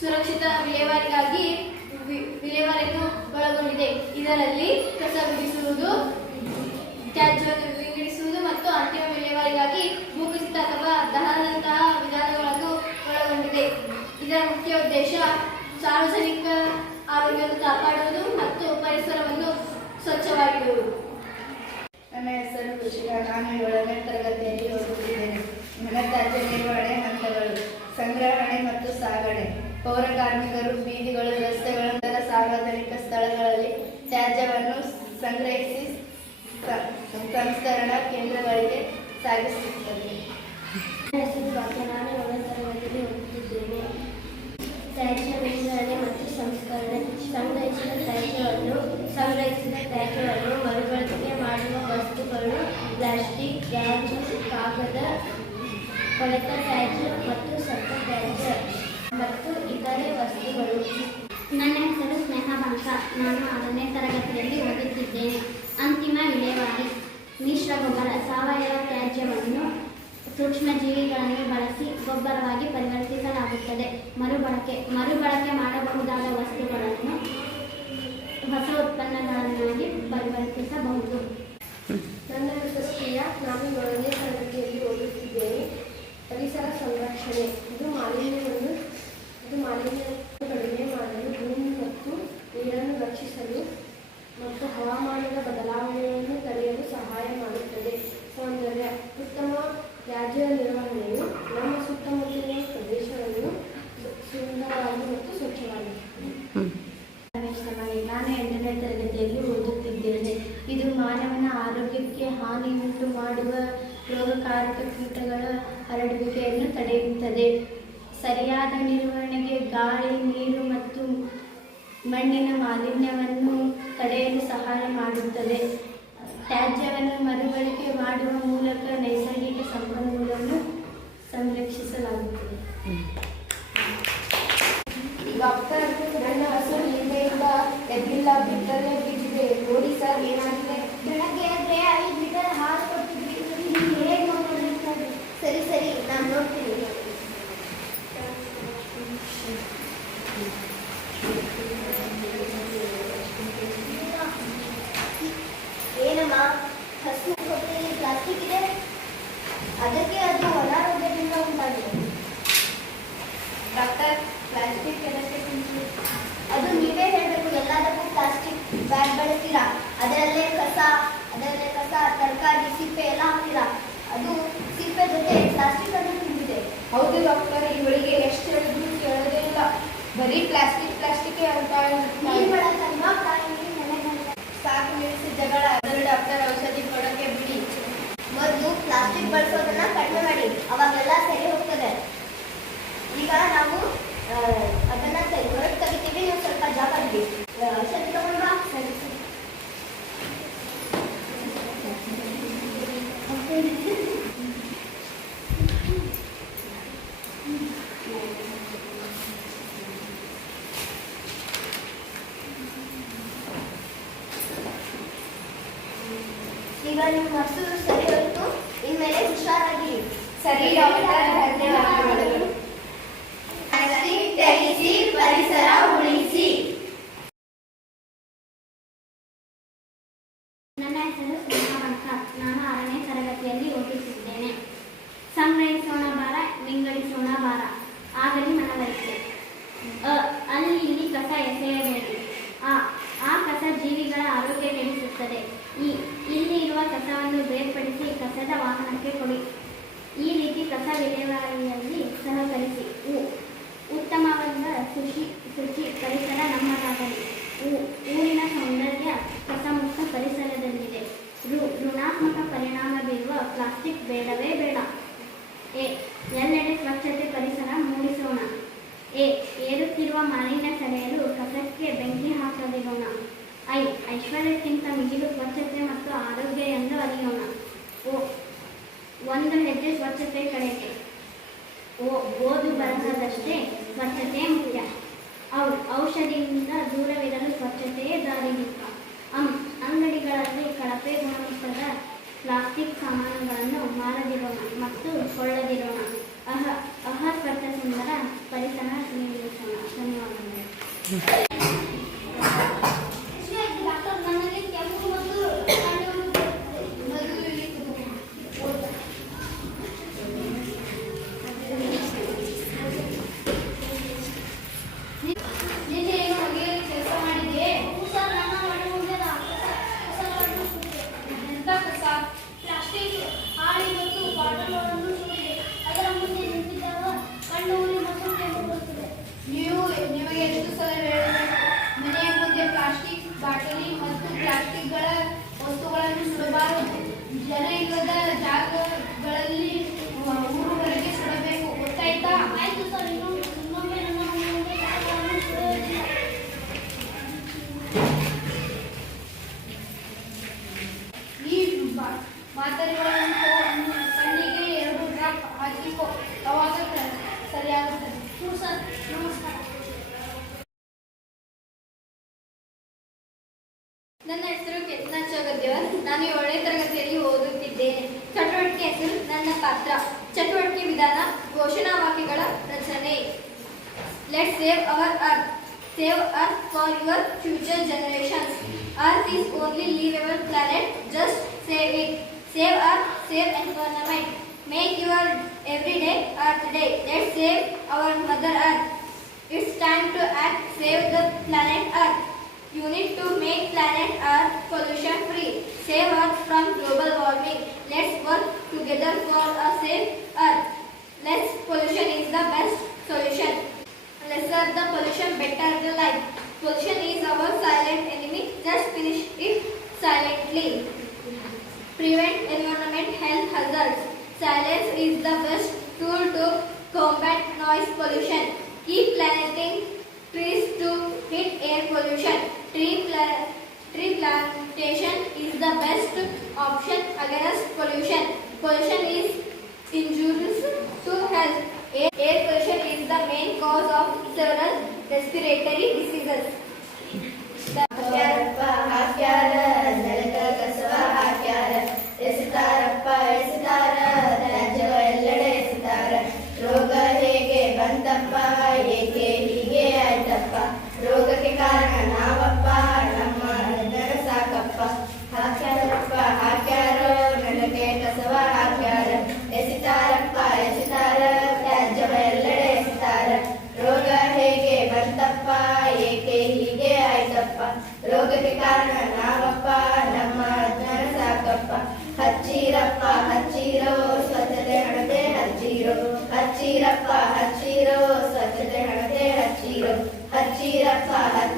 ಸುರಕ್ಷಿತ ವಿಲೇವಾರಿಗಾಗಿ ವಿಲೇವಾರಿಯನ್ನು ಒಳಗೊಂಡಿದೆ. ಇದರಲ್ಲಿ ಕಸ ವಿಧಿಸುವುದು ತ್ಯಾಜ್ಯವನ್ನು ವಿಂಗಡಿಸುವುದು ಮತ್ತು ಅಂತಿಮ ವಿಲೇವಾರಿಗಾಗಿ ಭೂಕುಸಿತ ಅಥವಾ ದಹನದಂತಹ ವಿಧಾನಗಳನ್ನು ಒಳಗೊಂಡಿದೆ. ಇದರ ಮುಖ್ಯ ಉದ್ದೇಶ ಸಾರ್ವಜನಿಕ ಆರೋಗ್ಯವನ್ನು ಕಾಪಾಡುವುದು ಮತ್ತು ಪರಿಸರವನ್ನು ಸ್ವಚ್ಛವಾಗಿಡುವುದು. ನನ್ನ ಹೆಸರು ಕೃಷಿಕ, ನಾನು ಏಳನೇ ತರಗತಿಯಲ್ಲಿ ಓದುತ್ತಿದ್ದೇನೆ. ಘನತ್ಯಾಜ್ಯ ನಿರ್ವಹಣೆ ಹಂತಗಳು, ಸಂಗ್ರಹಣೆ ಮತ್ತು ಸಾಗಣೆ. ಪೌರ ಕಾರ್ಮಿಕರು ಬೀದಿಗಳು ರಸ್ತೆಗಳು ಸಾರ್ವಜನಿಕ ಸ್ಥಳಗಳಲ್ಲಿ ತ್ಯಾಜ್ಯವನ್ನು ಸಂಗ್ರಹಿಸಿ ಸಂಸ್ಕರಣಾ ಕೇಂದ್ರಗಳಿಗೆ ಸಾಗಿಸುತ್ತದೆ ನಾನು ಏಳನೇ ತರಗತಿಯಲ್ಲಿ ಓದುತ್ತಿದ್ದೇನೆ. ತ್ಯಾಜ್ಯ ವಿಂಗಡಣೆ ಮತ್ತು ಸಂಸ್ಕರಣೆ, ಸಂಗ್ರಹಿಸಿದ ತ್ಯಾಜ್ಯವನ್ನು ಸಂಗ್ರಹಿಸಿದ ತ್ಯಾಜ್ಯವನ್ನು ಮರುಬಳಕೆ ಮಾಡುವ ವಸ್ತುಗಳು, ಪ್ಲಾಸ್ಟಿಕ್ ಗಾಜು ಕಾಗದ ಕೊಳೆತ ತ್ಯಾಜ್ಯ ಮತ್ತು ಸತ್ತ ತ್ಯಾಜ್ಯ ಮತ್ತು ಇತರೆ ವಸ್ತುಗಳು ನನ್ನ ಹೆಸರು ಬಂಕ ನಾನು ಆರನೇ ತರಗತಿಯಲ್ಲಿ ಓದುತ್ತಿದ್ದೇನೆ. ಅಂತಿಮ ವಿಲೇವಾರಿ. ಮಿಶ್ರ ಗೊಬ್ಬರ, ಸಾವಯವ ತ್ಯಾಜ್ಯವನ್ನು ಸೂಕ್ಷ್ಮಜೀವಿಗಳನ್ನು ಬಳಸಿ ಗೊಬ್ಬರವಾಗಿ ಪರಿವರ್ತಿಸಲಾಗುತ್ತದೆ. ಮರುಬಳಕೆ ಮರುಬಳಕೆ ಮಾಡಬಹುದಾದ ವಸ್ತುಗಳನ್ನು ಹೊಸ ಉತ್ಪನ್ನಗಳನ್ನಾಗಿ ಪರಿವರ್ತಿಸಬಹುದು. ನನ್ನ ಹೆಸರು ನಾನು ಏಳನೇ ತರಗತಿಯಲ್ಲಿ ಓದುತ್ತಿದ್ದೇನೆ. ಪರಿಸರ ಸಂರಕ್ಷಣೆ. ಇದು ಮಾಲಿನ್ಯವನ್ನು ಇದು ಮಾಲಿನ್ಯವನ್ನು ರಕ್ಷಿಸಲು ಮತ್ತು ಹವಾಮಾನದ ಬದಲಾವಣೆಯನ್ನು ತಡೆಯಲು ಸಹಾಯ ಮಾಡುತ್ತದೆ. ಸೌಂದರ್ಯ ಉತ್ತಮ ತ್ಯಾಜ್ಯ ನಿರ್ವಹಣೆಯು ನಮ್ಮ ಸುತ್ತಮುತ್ತಲಿನ ಪ್ರದೇಶವನ್ನು ಸುಂದರವಾಗಿ ಮತ್ತು ಸ್ವಚ್ಛವಾಗಿ ನಾನು ಎಂಟನೇ ತರಗತಿಯಲ್ಲಿ ಓದುತ್ತಿದ್ದೇನೆ. ಇದು ಮಾನವನ ಆರೋಗ್ಯಕ್ಕೆ ಹಾನಿ ಉಂಟು ಮಾಡುವ ರೋಗಕಾರಕ ಕೀಟಗಳ ಹರಡುವಿಕೆಯನ್ನು ತಡೆಯುತ್ತದೆ. ಸರಿಯಾದ ನಿರ್ವಹಣೆಗೆ ಗಾಳಿ ನೀರು ಮತ್ತು ಮಣ್ಣಿನ ಮಾಲಿನ್ಯವನ್ನು ತಡೆಯಲು ಸಹಾಯ ಮಾಡುತ್ತದೆ. ತ್ಯಾಜ್ಯವನ್ನು ಮರುಬಳಕೆ ಮಾಡುವ ಮೂಲಕ ನೈಸರ್ಗಿಕ ಸಂಪನ್ಮೂಲವನ್ನು ಸಂರಕ್ಷಿಸಲಾಗುತ್ತದೆ. ಡಾಕ್ಟರ್ ನನ್ನ ಹಸು ನಿನ್ನೆಯಿಂದ ಎದ್ದಿಲ್ಲ ಬಿಟ್ಟರೆ ಬಿದ್ದಿದೆ. ನೋಡಿ ಸರ್ ಏನಾಗಿದೆ? ಬೆಳಗ್ಗೆ ಆದರೆ ಐದು ಲೀಟರ್ ಹಾಲು ಏನಮ್ಮ ಹಸು ಪ್ಲಾಸ್ಟಿಕ್ ಇದೆ ಅದಕ್ಕೆ ಅದು ಅನಾರೋಗ್ಯದಿಂದ ಉಂಟಾಗಿದೆ ಡಾಕ್ಟರ್ ಪ್ಲಾಸ್ಟಿಕ್ ಎದಕ್ಕೆ ಅದು ನೀವೇ ಹೇಳಬೇಕು ಎಲ್ಲದಕ್ಕೂ ಪ್ಲಾಸ್ಟಿಕ್ ಬ್ಯಾಗ್ ಬಳಸ್ತೀರಾ ಅದರಲ್ಲೇ ಕಸ ಅದರಲ್ಲೇ ಕಸ ತರಕಾರಿ ಸಿಪ್ಪೆ ಎಲ್ಲ ಹಾಕ್ತೀರಾ ಅದು ಸಿಪ್ಪೆ ಜೊತೆ ಪ್ಲಾಸ್ಟಿಕ್ ಅನ್ನು ತುಂಬಿದೆ ಹೌದು ಡಾಕ್ಟರ್ ಇವಳಿಗೆ ಎಷ್ಟು ಹೇಳಿದ್ರು ಕೇಳೋದೇ ಇಲ್ಲ. ಬರೀ ಪ್ಲಾಸ್ಟಿಕ್ ಪ್ಲಾಸ್ಟಿಕ್ ಅಂತ ನೀನ್ ಈಗ ನಿಮ್ಮ ಹಸು ಏರುತ್ತಿರುವ ಮಾಲಿನ್ಯ ತಡೆಯಲು ಕಸಕ್ಕೆ ಬೆಂಕಿ ಹಾಕದಿರೋಣ. ಐ, ಐಶ್ವರ್ಯಕ್ಕಿಂತ ಮಿಗಿಲು ಸ್ವಚ್ಛತೆ ಮತ್ತು ಆರೋಗ್ಯ ಎಂದು ಅರಿಯೋಣ. ಓ, ಒಂದು ಹೆಜ್ಜೆ ಸ್ವಚ್ಛತೆ ಕಡೆಗೆ. ಓ, ಓದು ಬರಹದಷ್ಟೇ ಸ್ವಚ್ಛತೆ ಮುಖ್ಯ ಡಾಕ್ಟರ್ ನನ್ನ ಪಾತ್ರ ಚಟುವಟಿಕೆ ವಿಧಾನ ಘೋಷಣಾ ವಾಕ್ಯಗಳ ರಚನೆ let save our earth save earth for your future generations earth is only livable planet just save it save earth save environment make your every day earth day let save our mother earth It's time to act, save the planet Earth. You need to make planet Earth pollution free. Save Earth from global warming. Let's work together for a safe Earth. Less pollution is the best solution. Lesser the pollution, better the life. Pollution is our silent enemy. Just finish it silently. Prevent environment health hazards. Silence is the best tool to combat noise pollution. Keep planting ಹಚ್ಚಿರಪ್ಪ ಹಚ್ಚಿರೋ ಸ್ವಚ್ಛತೆ ಹಣತೆ ಹಚ್ಚಿರೋ ಹಚ್ಚಿರಪ್ಪ ಹಚ್ಚಿರೋ ಸ್ವಚ್ಛತೆ ಹಣತೆ ಹಚ್ಚಿರೋ ಹಚ್ಚಿರಪ್ಪ ಹಚ್ಚ